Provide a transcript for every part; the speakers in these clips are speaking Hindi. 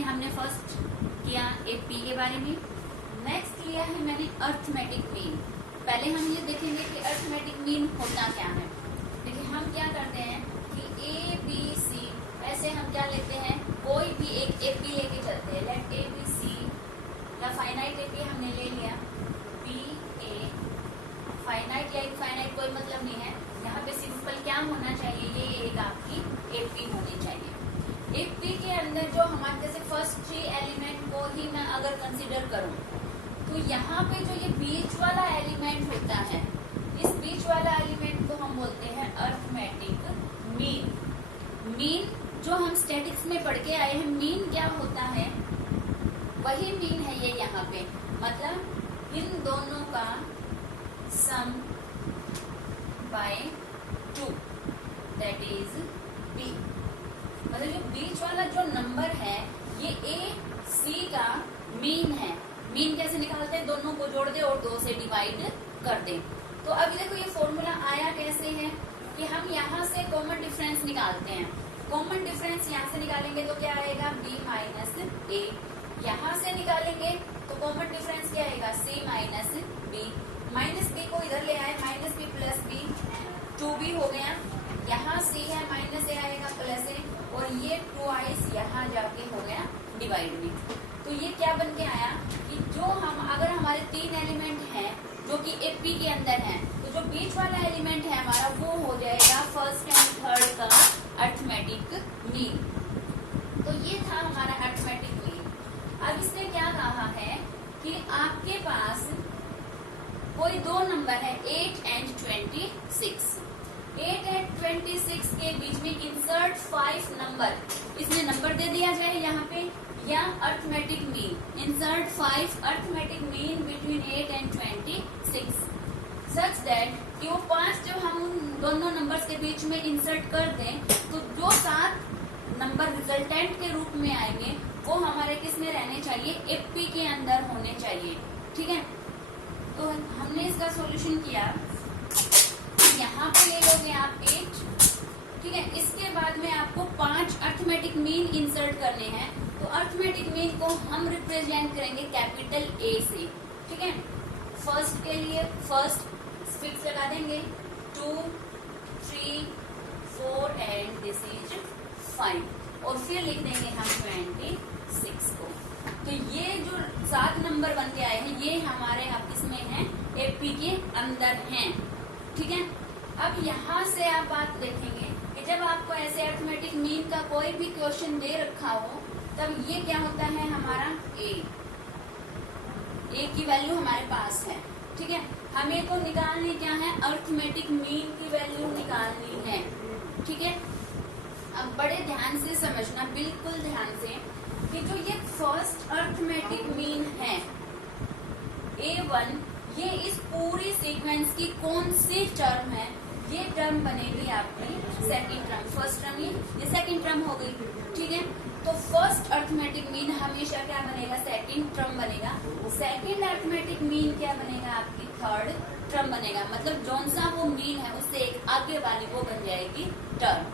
में हमने फर्स्ट किया एपी के बारे में। नेक्स्ट लिया है मैंने अर्थमेटिक मीन। पहले हम ये देखेंगे कि अर्थमेटिक मीन होता क्या है। देखिए हम क्या करते हैं कि ए बी सी, ऐसे हम क्या लेते हैं, कोई भी एक एपी लेके चलते हैं। लेट ए बी सी या फाइनाइट एपी हमने ले लिया, बी ए, फाइनाइट या इनफाइनाइट कोई मतलब नहीं है, यहाँ पे सिंपल क्या होना चाहिए, ये एक आपकी एपी होनी चाहिए। एपी के अंदर जो हमारे जैसे फर्स्ट 3 एलिमेंट को ही मैं अगर कंसीडर करूं, तो यहाँ पे जो ये बीच वाला एलिमेंट होता है, इस बीच वाला एलिमेंट को हम बोलते हैं अर्थमेटिक मीन। मीन जो हम स्टैटिक्स में पढ़ के आए हैं, मीन क्या होता है, वही मीन है ये यहाँ पे, मतलब इन दोनों का सम बाय 2, दैट इज बी। मतलब जो बीच वाला जो नंबर है ये ए सी का मीन है। मीन कैसे निकालते हैं, दोनों को जोड़ दे और 2 से डिवाइड कर दे। तो अभी देखो ये फॉर्मूला आया कैसे है कि हम यहाँ से कॉमन डिफरेंस निकालते हैं। कॉमन डिफरेंस यहाँ से निकालेंगे तो क्या आएगा, b माइनस ए। यहाँ से निकालेंगे तो कॉमन डिफरेंस क्या आएगा, c minus B. Minus B को इधर ले आए, minus B plus B, 2b हो गया। यहाँ c है, माइनस ए आएगा प्लस ए, और ये 2i यहाँ जाके हो गया डिवाइड में। तो ये क्या बन के आया कि जो हम अगर हमारे 3 एलिमेंट हैं जो कि एपी के अंदर हैं, तो जो बीच वाला एलिमेंट है हमारा वो हो जाएगा फर्स्ट एंड थर्ड का अर्थमेटिक मीन। तो ये था हमारा अर्थमेटिक मीन। अब इसने क्या कहा है कि आपके पास कोई 2 नंबर है 8 एंड 26। 8 एंड 26 के बीच में इंसर्ट 5 नंबर, इसमें नंबर दे दिया जाए यहाँ पे, या arithmetic mean. Insert 5 arithmetic mean between 8 and 26 such that कि वो 5 जब हम उन दोनों नंबर्स के बीच में इंसर्ट कर दें तो जो 7 नंबर रिजल्टेंट के रूप में आएंगे वो हमारे किस में रहने चाहिए, एपी के अंदर होने चाहिए। ठीक है, तो हमने इसका सॉल्यूशन किया। यहाँ पे ले लोगे आप 8, ठीक है। इसके बाद में आपको 5 अर्थमेटिक मीन इंसर्ट करने हैं। तो अर्थमेटिक मीन को हम रिप्रेजेंट करेंगे कैपिटल ए से, ठीक है। फर्स्ट के लिए फर्स्ट फिक्स लगा देंगे 2, 3, 4 एंड दिस इज 5, और फिर लिख देंगे हम 26 को। तो ये जो 7 नंबर बन के आए हैं ये हमारे आप इसमें हैं, एपी के अंदर हैं, ठीक है। अब यहाँ से आप बात देखेंगे कि जब आपको ऐसे अर्थमेटिक मीन का कोई भी क्वेश्चन दे रखा हो तब ये क्या होता है, हमारा ए की वैल्यू हमारे पास है, ठीक है। हमें तो निकालनी क्या है, अर्थमेटिक मीन की वैल्यू निकालनी है, ठीक है। अब बड़े ध्यान से समझना, बिल्कुल ध्यान से, कि जो ये फर्स्ट अर्थमेटिक मीन है A1, ये इस पूरी सीक्वेंस की कौन सी टर्म है, ये टर्म बनेगी आपकी सेकंड टर्म। फर्स्ट टर्म ये सेकंड टर्म हो गई, ठीक है। तो फर्स्ट अर्थमेटिक मीन हमेशा क्या बनेगा, सेकंड टर्म बनेगा। सेकंड अर्थमेटिक मीन क्या बनेगा, आपकी थर्ड टर्म बनेगा। मतलब जौन सा वो मीन है उससे एक आगे वाली वो बन जाएगी टर्म,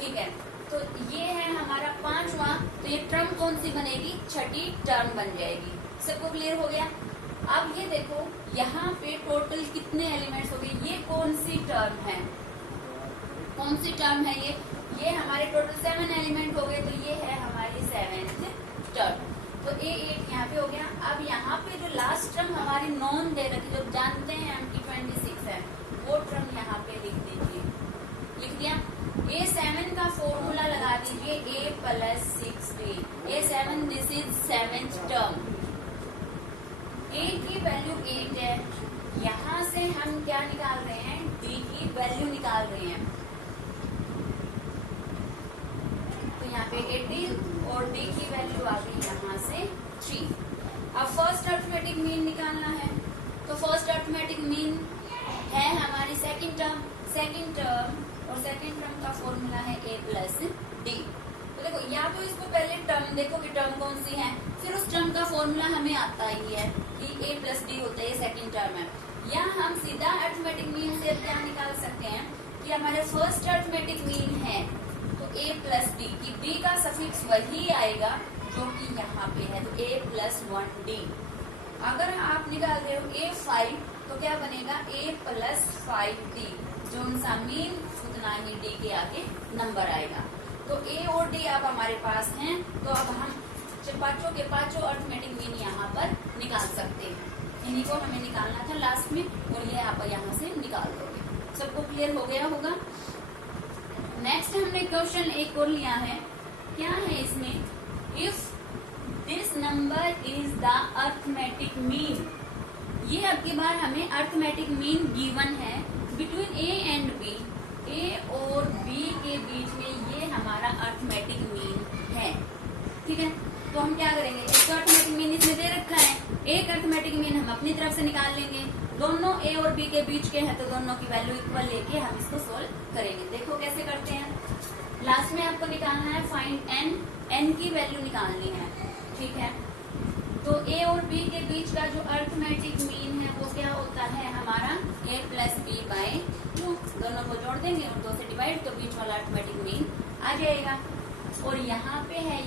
ठीक है। तो ये है हमारा 5वां, तो ये टर्म कौन सी बनेगी, छठी टर्म बन जाएगी। सबको क्लियर हो गया। अब ये देखो यहाँ पे टोटल कितने एलिमेंट्स हो गए, ये कौन सी टर्म है, कौन सी टर्म है ये हमारे टोटल 7 एलिमेंट हो गए, तो ये है हमारी 7th टर्म। तो A8 यहाँ पे हो गया। अब यहाँ पे जो लास्ट टर्म हमारी नॉन दे रखी, जो जानते हैं हम कि 26 है, वो टर्म यहाँ पे लिख दीजिए। लिख दिया। A7 का फॉर्मूला लगा दीजिए, A + 6B। A7 this is 7th term. A की वैल्यू 8 है, यहाँ से हम क्या निकाल रहे हैं, D की वैल्यू निकाल रहे हैं। तो यहाँ पे 18 और D की वैल्यू आ गई यहाँ से 3। अब फर्स्ट अर्थमेटिक मीन निकालना है, तो फर्स्ट अर्थमेटिक मीन है हमारी सेकंड टर्म। सेकंड टर्म और सेकंड टर्म का फॉर्मूला है A + D। तो देखो या तो इसको पहले टर्म देखो कि टर्म कौन सी है, फिर उस टर्म का फॉर्मूला हमें आता ही है कि A + D होता है, ये सेकंड टर्म है। या हम सीधा अर्थमेटिक मीन से क्या निकाल सकते हैं कि हमारे फर्स्ट अर्थमेटिक मीन है तो A + D की D का सफिक्स वही आएगा जो कि यहाँ पे है, तो a प्लस 1d। अगर आप निकाल रहे हो a5 तो क्या बनेगा a प्लस 5d, जो उनका मीन उतना ही d के आगे नंबर आएगा। तो a और d अब हमारे पास हैं, तो अब हम पांचों के पांचों अर्थमेटिक मीन यहाँ पर निकाल सकते हैं। इन्हीं को हमें निकालना था लास्ट में, और ये आप यहाँ से निकाल दोगे। सबको क्लियर हो गया होगा। नेक्स्ट हमने क्वेश्चन एक और लिया है, क्या है इसमें, if this number is the arithmetic mean. ये अब की बार हमें अर्थमेटिक मीन गिवन है बिटवीन ए एंड बी, ए और बी के बीच में ये हमारा अर्थमेटिक मीन है। ठीक है, तो हम क्या करेंगे, एक तो अर्थमेटिक मीन इसमें दे रखा है, एक अर्थमेटिक मीन हम अपनी तरफ से निकाल लेंगे। दोनों ए और बी के बीच के हैं, तो दोनों की वैल्यू इक्वल लेके हम इसको सोल्व करेंगे। देखो कैसे करते हैं। लास्ट में आपको निकालना है फाइंड एन, एन की वैल्यू निकालनी है। ठीक है, तो ए और बी के बीच का जो अर्थमेटिक मीन है वो क्या होता है हमारा a प्लस बी बाय 2। दोनों को जोड़ देंगे और 2 से डिवाइड, तो बीच वाला अर्थमेटिक मीन आ जाएगा। और यहाँ पे है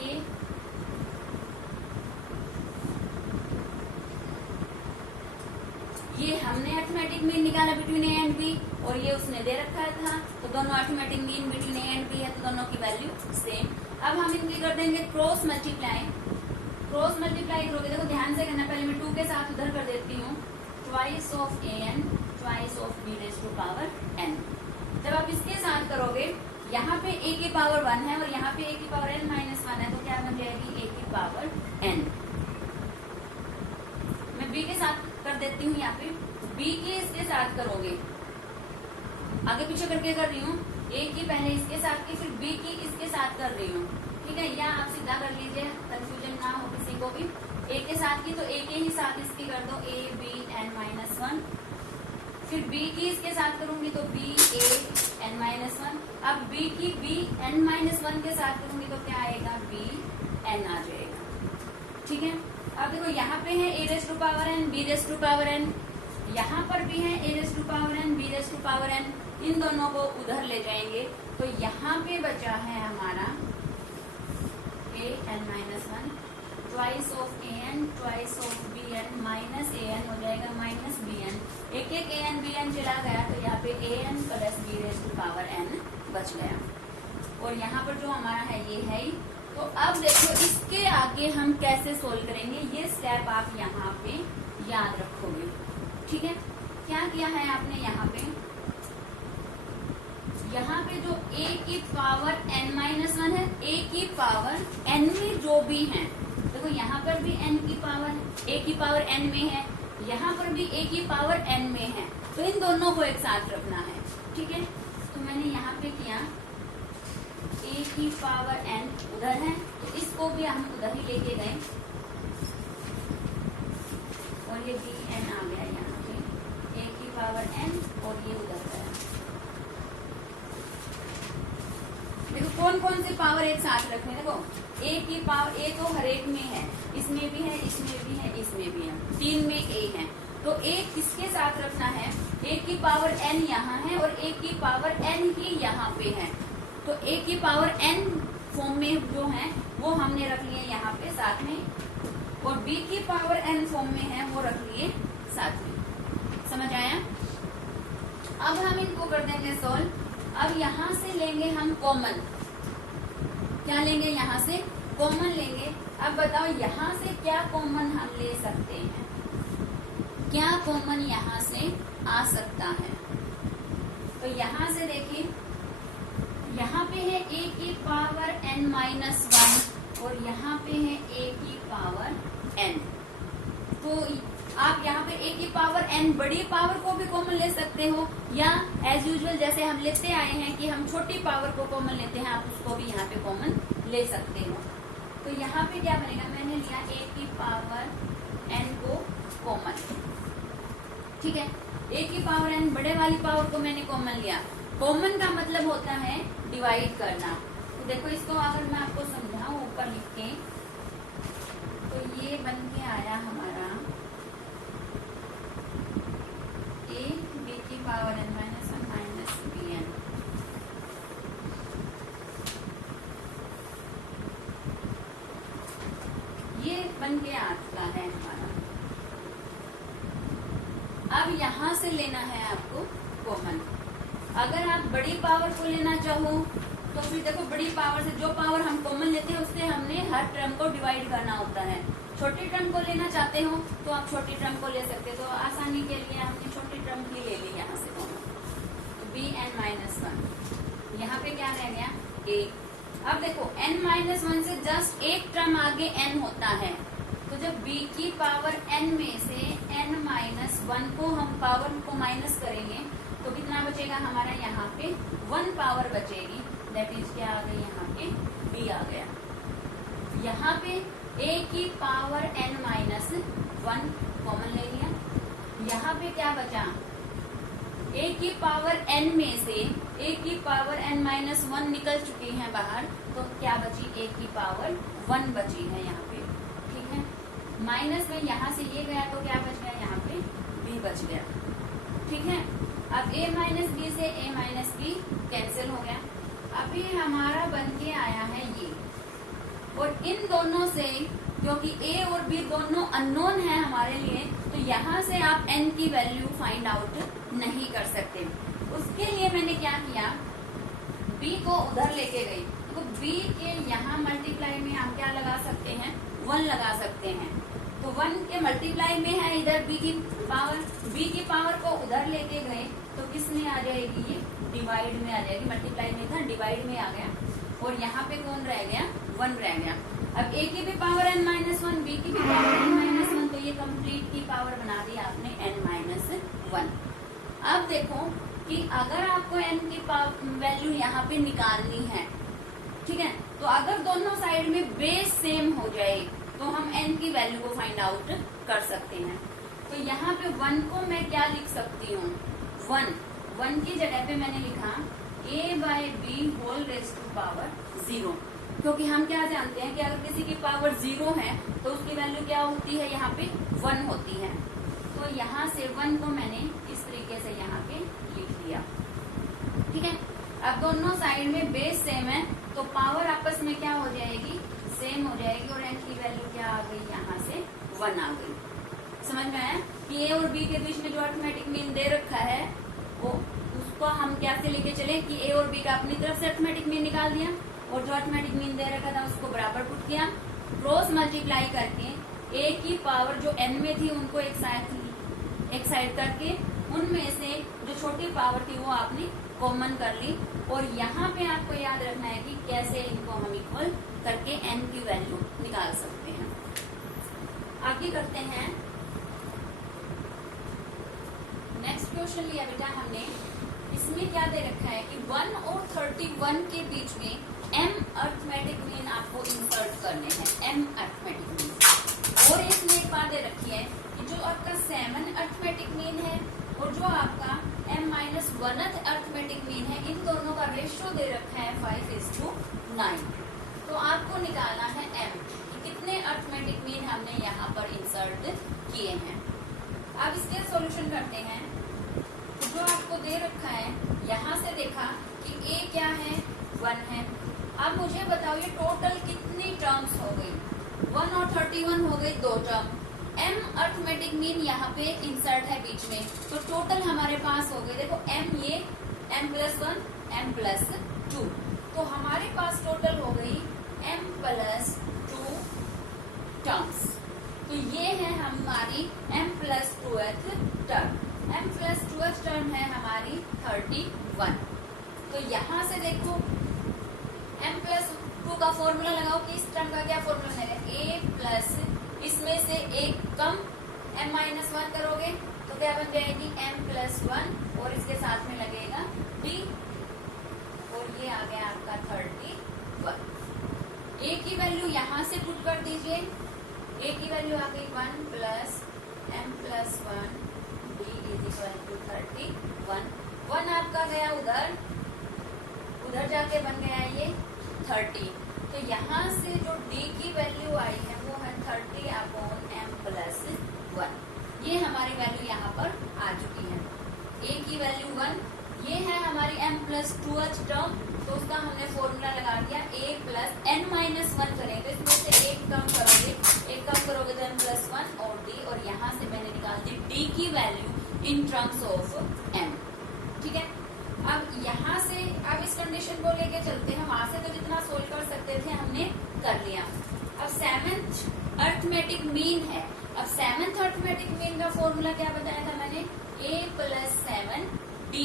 ये हमने अर्थमेटिक मीन निकाला बिटवीन ए एंड बी, और ये उसने दे रखा था, तो दोनों arithmetic mean between A and B है, तो दोनों की वैल्यू सेम। अब हम इनकी कर देंगे क्रॉस मल्टीप्लाई। क्रॉस मल्टीप्लाई करोगे, देखो ध्यान से करना, पहले मैं 2 के साथ उधर कर देती हूँ, twice of A N twice of B raise to power N. जब आप इसके साथ करोगे, यहाँ पे a की पावर 1 है और यहाँ पे a की पावर n माइनस 1 है, तो क्या बन जाएगी a की पावर n। मैं b के साथ कर देती हूँ, यहाँ पे b की इसके साथ करोगे, आगे पीछे करके कर रही हूँ, a की पहले इसके साथ की, फिर b की इसके साथ कर रही हूँ। ठीक है, या आप सीधा कर लीजिए, कंफ्यूजन ना हो किसी को भी। a के साथ की तो a के ही साथ इसकी कर दो, a b n माइनस 1। फिर b की इसके साथ करूंगी तो b a n माइनस 1। अब b की b n माइनस 1 के साथ करूंगी तो क्या आएगा, b n आ जाएगा। ठीक है, अब देखो यहाँ पे है a raise to power n b raise to power n, यहाँ पर भी है a raise to power n b raise to power n। इन दोनों को उधर ले जाएंगे, तो यहाँ पे बचा है हमारा a n minus 1 twice of a n twice of b n minus a n हो जाएगा माइनस b n। एक एक a n b n चला गया, तो यहाँ पे a n plus b raise to power n बच गया। और यहाँ पर जो हमारा है ये है ही। तो अब देखो इसके आगे हम कैसे सोल्व करेंगे, ये स्टेप आप यहाँ पे याद रखोगे। ठीक है, क्या किया है आपने यहाँ पे जो a की पावर n माइनस 1 है, a की पावर n में जो भी है, देखो यहाँ पर भी n की पावर a की पावर n में है, यहाँ पर भी a की पावर n में है, तो इन दोनों को एक साथ रखना है। ठीक है, तो मैंने यहाँ पे किया a की पावर n उधर है, तो इसको भी हम उधर ही लेके गए, और ये b n आ गया यहाँ पे a की पावर n, और ये उधर गया। देखो कौन कौन से पावर एक साथ रखने, देखो a की पावर, a तो हर एक में है, इसमें भी है, इसमें भी है, इसमें भी है, 3 में a है, तो a किसके साथ रखना है, a की पावर n यहाँ है और a की पावर n ही यहाँ पे है, तो a की पावर n फॉर्म में जो है वो हमने रख लिए यहाँ पे साथ में, और b की पावर n फॉर्म में है वो रख लिए साथ में। समझ आया? अब हम इनको कर देंगे सोल्व। अब यहाँ से लेंगे हम कॉमन, क्या लेंगे, यहाँ से कॉमन लेंगे। अब बताओ यहाँ से क्या कॉमन हम ले सकते हैं, क्या कॉमन यहाँ से आ सकता है। तो यहाँ से देखिए, यहाँ पे है a की पावर n माइनस 1 और यहाँ पे है a की पावर n। तो आप यहाँ पे a की पावर n बड़ी पावर को भी कॉमन ले सकते हो, या एज यूजुअल जैसे हम लेते आए हैं कि हम छोटी पावर को कॉमन लेते हैं, आप उसको भी यहाँ पे कॉमन ले सकते हो। तो यहाँ पे क्या बनेगा, मैंने लिया a की पावर n को कॉमन। ठीक है, a की पावर n बड़े वाली पावर को मैंने कॉमन लिया। कॉमन का मतलब होता है डिवाइड करना। तो देखो इसको अगर मैं आपको समझाऊं ऊपर लिख के, तो ये बन के आया हमारा a b की power n minus 1 minus B N. बन के आ चुका है हमारा। अब यहाँ से लेना है आपको कॉमन। अगर आप बड़ी पावर को लेना चाहो तो फिर देखो, बड़ी पावर से जो पावर हम कॉमन लेते हैं उससे हमने हर टर्म को डिवाइड करना होता है। छोटी टर्म को लेना चाहते हो तो आप छोटी टर्म को ले सकते हो। तो आसानी के लिए हमने छोटी टर्म ही ले ली यहाँ से कॉमन, तो bn-1। यहाँ पे क्या रह गया, a। अब देखो n-1 से जस्ट एक टर्म आगे n होता है, तो जब b की पावर n में से n-1 को हम पावर को माइनस करेंगे तो कितना बचेगा हमारा, यहाँ पे 1 पावर बचेगी। दैट इज क्या आ गई, यहाँ पे b आ गया। यहाँ पे a की पावर n-1 कॉमन ले लिया। यहाँ पे क्या बचा, a की पावर n में से a की पावर n-1 निकल चुकी है बाहर, तो क्या बची, a की पावर 1 बची है यहाँ पे। ठीक है, माइनस में यहाँ से ये गया तो क्या बच गया, यहाँ पे b बच गया। ठीक है, अब a माइनस बी से a माइनस बी कैंसिल हो गया। अभी हमारा बन के आया है ये, और इन दोनों से, क्योंकि a और b दोनों अननोन है हमारे लिए, तो यहाँ से आप n की वैल्यू फाइंड आउट नहीं कर सकते। उसके लिए मैंने क्या किया, b को उधर लेके गई, तो b के यहाँ मल्टीप्लाई में हम क्या लगा सकते हैं, 1 लगा सकते हैं। तो 1 के मल्टीप्लाई में है इधर b की पावर को उधर लेके गए तो किस में आ जाएगी, ये डिवाइड में आ जाएगी। मल्टीप्लाई में था, डिवाइड में आ गया, और यहाँ पे कौन रह गया, 1 रह गया। अब a की भी पावर n-1, b की भी पावर n-1, तो ये कंप्लीट की पावर बना दी आपने n-1। अब देखो कि अगर आपको n की वैल्यू यहाँ पे निकालनी है, ठीक है, तो अगर दोनों साइड में बेस सेम हो जाए तो हम n की वैल्यू को फाइंड आउट कर सकते हैं। तो यहाँ पे 1 को मैं क्या लिख सकती हूँ, 1 की जगह पे मैंने लिखा a/b whole raise to power 0, क्योंकि हम क्या जानते हैं कि अगर किसी की पावर 0 है तो उसकी वैल्यू क्या होती है, यहाँ पे 1 होती है। तो यहाँ से 1 को मैंने इस तरीके से यहाँ पे लिख दिया। ठीक है, अब दोनों साइड में बेस सेम है तो पावर आपस में क्या हो जाएगी, सेम हो जाएगी, और n की वैल्यू क्या आ गई, यहाँ से 1 आ गई। समझ में आया कि a और b के बीच में जो अरिथमेटिक मीन दे रखा है वो, उसको हम कैसे लेके चले कि a और b का अपनी तरफ से अरिथमेटिक मीन निकाल दिया, और जो अरिथमेटिक मीन दे रखा था उसको बराबर पुट किया, क्रॉस मल्टीप्लाई करके a की पावर जो n में थी उनको एक साइड करके उनमें से जो छोटी पावर थी वो आपने कॉमन कर ली। और यहाँ पे आपको याद रखना है कि कैसे इनको हम इक्वल करके n की वैल्यू निकाल सकते हैं। आगे करते हैं, नेक्स्ट क्वेश्चन लिया बेटा हमने, इसमें क्या दे रखा है कि 1 और 31 के बीच में m अरिथमेटिक मीन आपको इंसर्ट करने हैं, m अरिथमेटिक मीन। और इसमें एक बात दे रखी है कि जो आपका 7 अरिथमेटिक मीन है और जो आपका m-1th अरिथमेटिक मीन है, इन दोनों का रेशियो दे रखा है 5:9। तो आपको निकालना है m कि कितने अरिथमेटिक मीन हमने यहाँ पर इंसर्ट किए हैं। अब इसके सॉल्यूशन करते हैं। तो जो आपको दे रखा है, यहाँ से देखा कि a क्या है, 1 है। अब मुझे बताओ ये टोटल कितनी टर्म्स हो गई, 1 और 31 हो गई 2 टर्म। m अरिथमेटिक मीन यहाँ पे इंसर्ट है बीच में, तो टोटल हमारे पास हो गए, देखो m ये m+1 m+2, तो हमारे पास टोटल हो गई m+2 टर्म्स। तो ये है हमारी m+2th टर्म, m+2th टर्म है हमारी 31। तो यहाँ से देखो m+2 का फॉर्मूला लगाओ कि इस टर्म का क्या फॉर्मूला है, a+ इसमें से एक कम m-1 करोगे तो क्या बन जाएगी m+1, और इसके साथ में लगेगा b, और ये आ गया आपका 31। a की वैल्यू यहाँ से पुट कर दीजिए, a की वैल्यू आ गई 1 + m+1 b = 31। 1 आपका गया उधर जाके बन गया ये 30। तो यहाँ से जो d की वैल्यू आई है वो है 30/m+1। ये हमारी वैल्यू यहाँ पर आ चुकी है। a की वैल्यू 1, ये है हमारी m+2h टर्म, तो उसका हमने फॉर्मूला लगा दिया a प्लस n-1 करेंगे, इसमें से एक कम करोगे तो m+1 और d, और यहाँ से मैंने निकाल दी d की value in terms of m। ठीक है, अब यहाँ से अब इस कंडीशन को लेके चलते हैं, वहां से तो जितना सोल्व कर सकते थे हमने कर लिया। अब सेवेंथ अर्थमेटिक मीन है। अब सेवेंथ अर्थमेटिक मीन का फॉर्मूला क्या बताया था मैंने, a + 7d।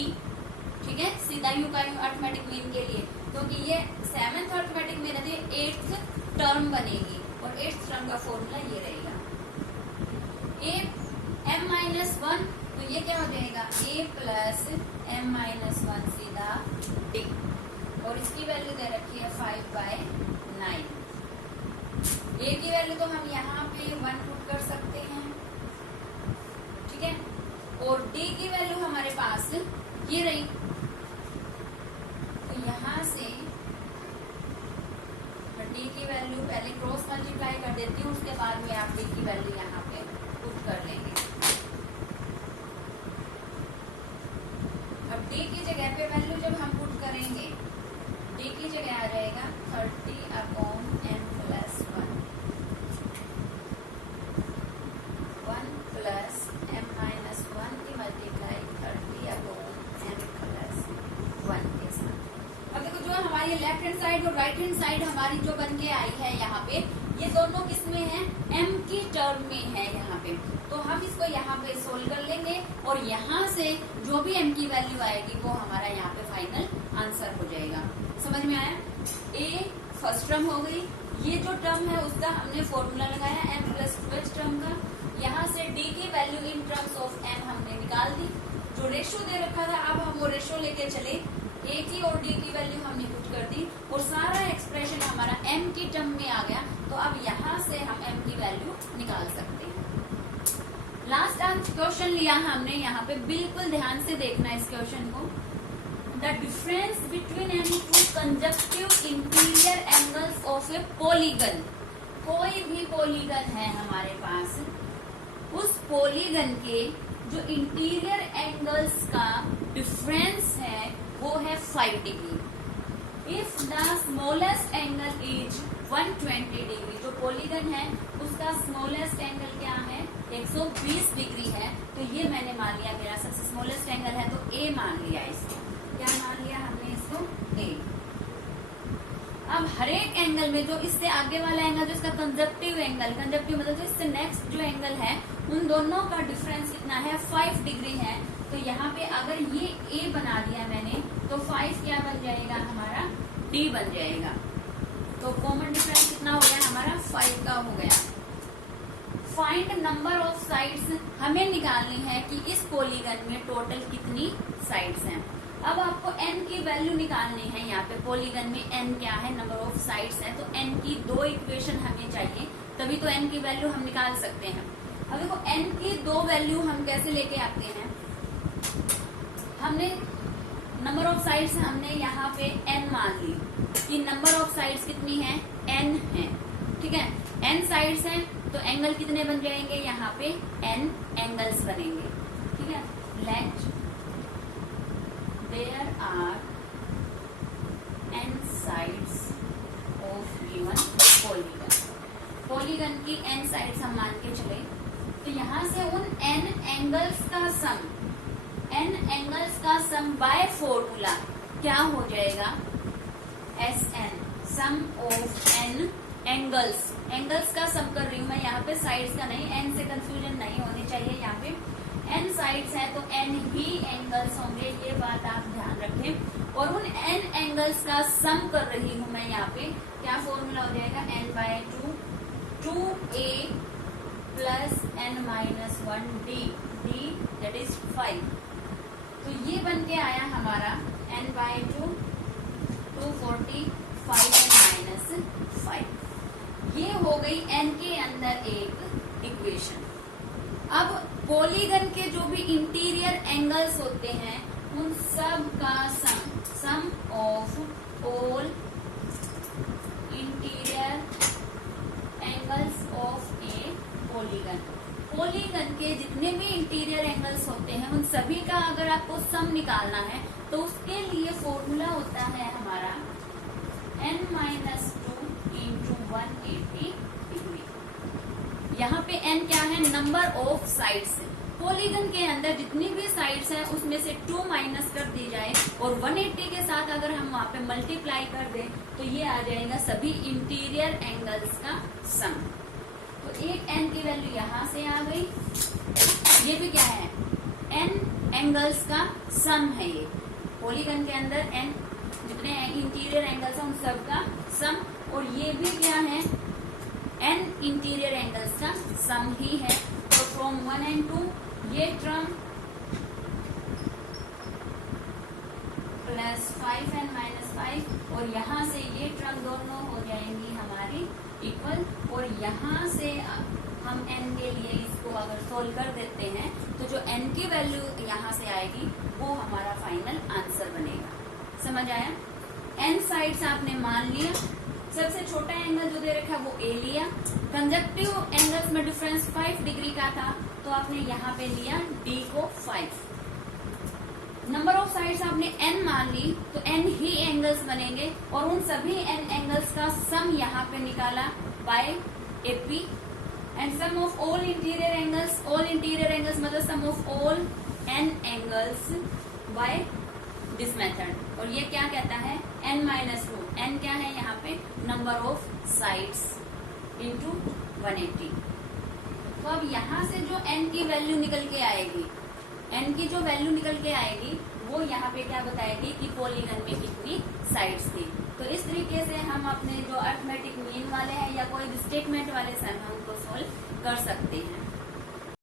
ठीक है, सीधा यू का यू अर्थमेटिक मीन के लिए, क्योंकि ये सेवेंथ अर्थमेटिक मीन है, एट्थ टर्म बनेगी और एट्थ टर्म का फॉर्मूला ये रहेगा a m-1, तो ये क्या हो जाएगा a + m-1 सीधा d, और इसकी वैल्यू दे रखी है 5/9। a की वैल्यू तो हम यहाँ पे 1 पुट कर सकते हैं। ठीक है, और d की वैल्यू हमारे पास ये रही, तो यहाँ से d की वैल्यू पहले क्रॉस मल्टीप्लाई कर देती हूँ, उसके बाद में आप d की वैल्यू यहाँ पे पुट कर लेंगे। अब d की जगह पे वैल्यू जब हम पुट करेंगे, d की जगह आ जाएगा 30/m+1, 1 + m-1 की मल्टीप्लाई 30/m+1 के साथ। अब देखो जो हमारी लेफ्ट हैंड साइड और राइट हैंड साइड हमारी जो बन के आई है यहाँ पे, ये दोनों किस में है, m की टर्म में है यहाँ पे, तो हम इसको यहाँ पे सोल्व कर लेंगे और यहाँ से जो भी m की वैल्यू आएगी वो हमारा यहाँ पे फाइनल आंसर हो जाएगा। समझ में आया? a फर्स्ट टर्म हो गई, ये जो टर्म है उसका हमने फॉर्मूला लगाया m+2h टर्म का, यहाँ से d की value in terms of m हमने निकाल दी, जो रेशो दे रखा था अब हम वो रेशो लेके चले, a की और d की वैल्यू हमने पुट कर दी और सारा एक्सप्रेशन हमारा m की टर्म में आ गया, तो अब यहाँ से हम m की वैल्यू निकाल सकते हैं। लास्ट आज क्वेश्चन लिया हमने, यहाँ पे बिल्कुल ध्यान से देखना इस क्वेश्चन को। The difference between any two conjunctive interior angles of a polygon. कोई भी पॉलीगन है हमारे पास, उस पॉलीगन के जो इंटीरियर एंगल्स का डिफरेंस है वो है 5 degree. If the smallest angle is 120 degree, जो पॉलीगन है उसका स्मॉलेस्ट एंगल क्या है, 120 डिग्री है, तो ये मैंने मान लिया मेरा सबसे स्मॉलेस्ट एंगल है, तो a मान लिया इसको। क्या मान लिया हमने इसको, a। अब हर एक एंगल में जो इससे आगे वाला एंगल, जो इसका कंजक्टिव एंगल, कंजक्टिव मतलब जो इससे नेक्स्ट जो एंगल है उन दोनों का डिफरेंस कितना है, 5 डिग्री है, तो यहाँ पे अगर ये a बना दिया मैंने, तो 5 क्या बन जाएगा हमारा, d बन जाएगा। तो कॉमन डिफरेंस कितना हो गया हमारा, 5 का हो गया। फाइंड नंबर ऑफ साइड्स, हमें निकालनी है कि इस पॉलीगन में टोटल कितनी साइड्स हैं। अब आपको n की वैल्यू निकालनी है, यहाँ पे पॉलीगन में n क्या है, नंबर ऑफ साइड्स है, तो n की 2 इक्वेशन हमें चाहिए, तभी तो n की वैल्यू हम निकाल सकते हैं। अब देखो n की 2 वैल्यू हम कैसे लेके आते हैं, हमने नंबर ऑफ साइड्स हमने यहाँ पे n मान ली कि नंबर ऑफ साइड्स कितनी है, n है। ठीक है, n साइड्स हैं तो एंगल कितने बन जाएंगे, यहाँ पे n एंगल्स बनेंगे। ठीक है, let there are n sides of given polygon. Polygon की n साइड्स हम मान के चले, तो यहाँ से उन n एंगल्स का सम, n एंगल्स का सम बाय फॉर्मूला क्या हो जाएगा, SN, sum of n angles. Angles का सम कर रही हूँ मैं यहाँ पे, साइड्स का नहीं, n से कंफ्यूजन नहीं होनी चाहिए। यहाँ पे n साइड्स है तो n ही एंगल्स होंगे, ये बात आप ध्यान रखें। और उन n एंगल्स का सम कर रही हूँ मैं यहाँ पे, क्या फॉर्मूला हो जाएगा, n/2, 2a plus n-1d, d that is 5। तो ये बन के आया हमारा n/2, 245 n -5। ये हो गई n के अंदर एक इक्वेशन। अब पॉलीगन के जो भी इंटीरियर एंगल्स होते हैं उन सब का sum of all interior angles of a polygon. Polygon के जितने भी इंटीरियर एंगल्स होते हैं उन सभी सभी का अगर आपको सम निकालना है तो उसके लिए फॉर्मूला होता है हमारा n-2 इंटू 180 डिग्री। यहाँ पे n क्या है, नंबर ऑफ साइड्स। पॉलीगन के अंदर जितनी भी साइड्स हैं उसमें से 2 माइनस कर दी जाए और 180 के साथ अगर हम वहां पे मल्टीप्लाई कर दें तो ये आ जाएगा सभी इंटीरियर एंगल्स का सम। तो एक n की वैल्यू यहाँ से आ गई, ये भी क्या है, n एंगल्स का सम है। ये पॉलीगन के अंदर n जितने इंटीरियर एंगल्स हैं उन सब का सम, और ये भी क्या है, n इंटीरियर एंगल्स का सम ही है। तो फ्रॉम 1 and 2 ये टर्म प्लस 5 and -5 और यहाँ से ये टर्म दोनों हो जाएंगी हमारी इक्वल, और यहाँ से हम n के लिए इसको अगर सोल्व कर देते हैं तो जो n की वैल्यू यहाँ से आएगी वो हमारा फाइनल आंसर बनेगा। समझ आया? n साइड्स आपने मान लिया, सबसे छोटा एंगल जो दे रखा है वो a लिया, कंजक्टिव एंगल्स में डिफरेंस 5 डिग्री का था तो आपने यहाँ पे लिया d को 5। नंबर ऑफ साइड्स आपने n मान ली तो n ही एंगल्स बनेंगे और उन सभी n एंगल्स का सम यहाँ पे निकाला by AP, and sum of all interior angles, all interior angles मतलब sum of all n angles by this method. और ये क्या कहता है, n-2, n क्या है यहाँ पे, नंबर ऑफ साइड्स इंटू 180। तो अब यहाँ से जो n की वैल्यू निकल के आएगी, n की जो वैल्यू निकल के आएगी वो यहाँ पे क्या बताएगी कि पॉलीगन में कितनी साइड्स थी। तो इस तरीके से हम अपने जो अरिथमेटिक मीन वाले हैं या कोई भी स्टेटमेंट वाले सम है उनको सोल्व कर सकते हैं।